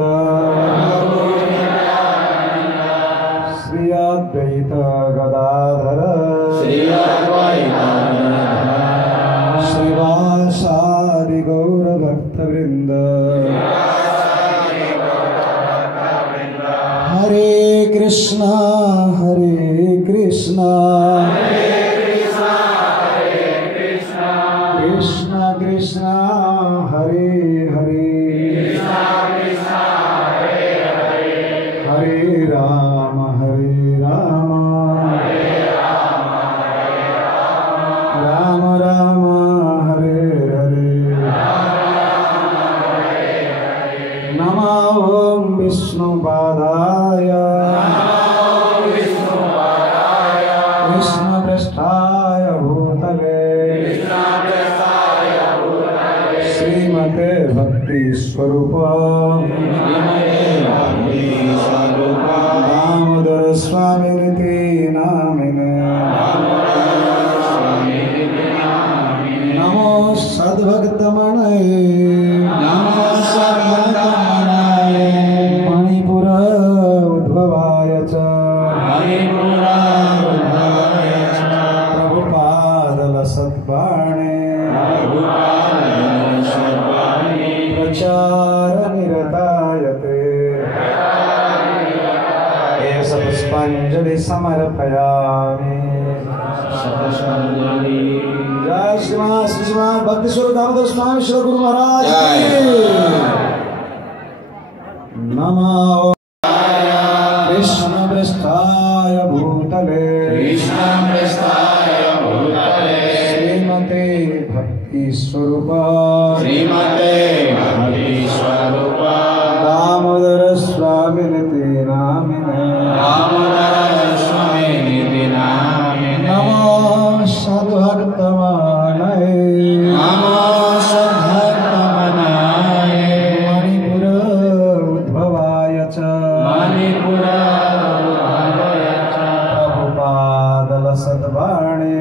श्री अद्वैत गदाधर श्रीवासादि गौर भक्तवृंद हरे कृष्णा कृष्णा कृष्णा हरे हरे हरे राम राम राम हरे हरे नमो ओम विष्णुपादाय कृष्णपृष्ठाय भूतले श्रीमते भक्ति स्वरूप दामोदर स्वामी नामिने नमो सद्भक्तमनये मणिपुर उद्भवाय च प्रभुपादल सद्वाणे प्रचार निरतायते एष पुष्पाञ्जलि समर्पयामि। जय श्रीमान भक्ति स्वरूप दामोदर स्वामी श्री गुरु महाराज नमो कृष्ण पृष्ठाय भूतले श्रीमते भक्ति स्वरूप दामोदर स्वामी नामिने नमो सद्भक्तमनये मणिपुर उद्भवाय च प्रभुपादल सद्वाणे